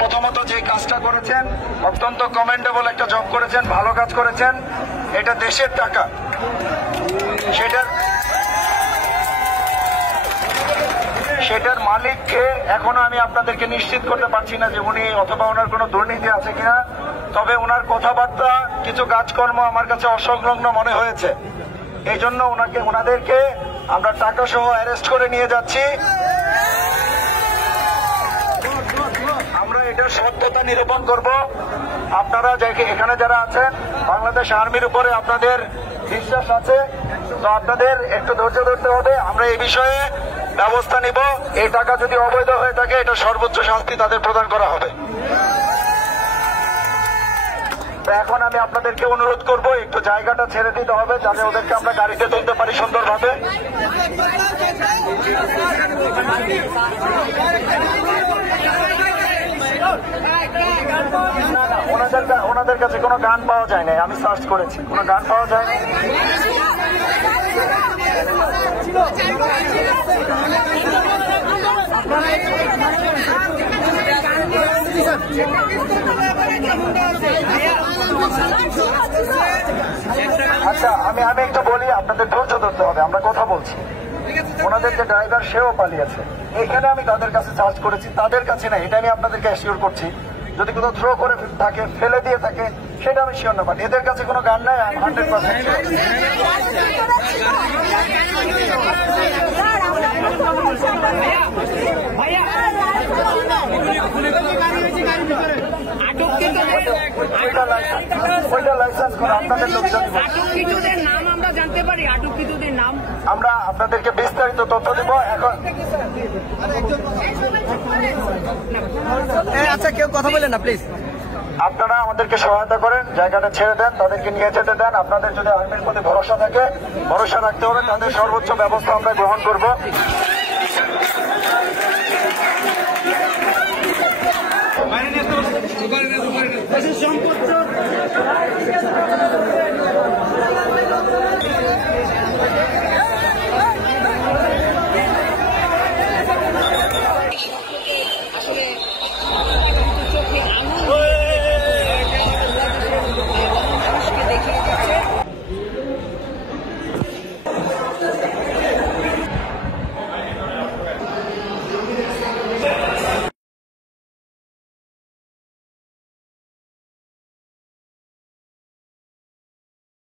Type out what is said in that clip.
প্রথমত যে কাজটা করেছেন অত্যন্ত কমেন্ডেবল একটা জব করেছেন, ভালো কাজ করেছেন। এটা দেশের টাকা, সেটার মালিককে এখনো আমি আপনাদেরকে নিশ্চিত করতে পারছি না যে উনি অথবা ওনার কোনো দুর্নীতি আছে কিনা। তবে ওনার কথাবার্তা, কিছু কাজকর্ম আমার কাছে অসংলগ্ন মনে হয়েছে। এই জন্য ওনাদেরকে আমরা টাকা সহ অ্যারেস্ট করে নিয়ে যাচ্ছি। আমরা এটার সত্যতা নিরূপণ করব। আপনারা এখানে যারা আছেন, বাংলাদেশ আর্মির উপরে আপনাদের বিশ্বাস আছে, তো আপনাদের একটু ধৈর্য ধরতে হবে। আমরা এই বিষয়ে ব্যবস্থা নিব। এই টাকা যদি অবৈধ হয়ে থাকে, এটা সর্বোচ্চ শাস্তি তাদের প্রদান করা হবে। এখন আমি আপনাদেরকে অনুরোধ করব, একটু জায়গাটা ছেড়ে দিতে হবে যাতে ওদেরকে আমরা গাড়িতে তুলতে পারি সুন্দরভাবে। ওনাদের কাছে কোনো গান পাওয়া যায় না, আমি সার্চ করেছি, কোনো গান পাওয়া যায় না। আচ্ছা, আমি একটু বলি, আপনাদের ধৈর্য ধরতে হবে, আমরা কথা বলছি। ওনাদের যে ড্রাইভার, সেও পালিয়েছে। এখানে আমি তাদের কাছে সার্চ করেছি, তাদের কাছে না, এটা আমি আপনাদেরকে অ্যাসিওর করছি। যদি কোথাও থ্রো করে থাকে, ফেলে দিয়ে থাকে, সেটা আমি শিওর না, বাট এদের কাছে কোনো গান নাই, আমি 100%। ওইটা লাইসেন্স করে আপনাদের লোকজন, আমরা আপনাদেরকে বিস্তারিত তথ্য দেব এখন। আচ্ছা, কেউ কথা বলেন না প্লিজ। আপনারা আমাদেরকে সহায়তা করেন, জায়গাটা ছেড়ে দেন, তাদেরকে নিয়ে যেতে দেন। আপনাদের যদি আর্মির প্রতি ভরসা থাকে, ভরসা রাখতে হবে, তাদের সর্বোচ্চ ব্যবস্থা আমরা গ্রহণ করব।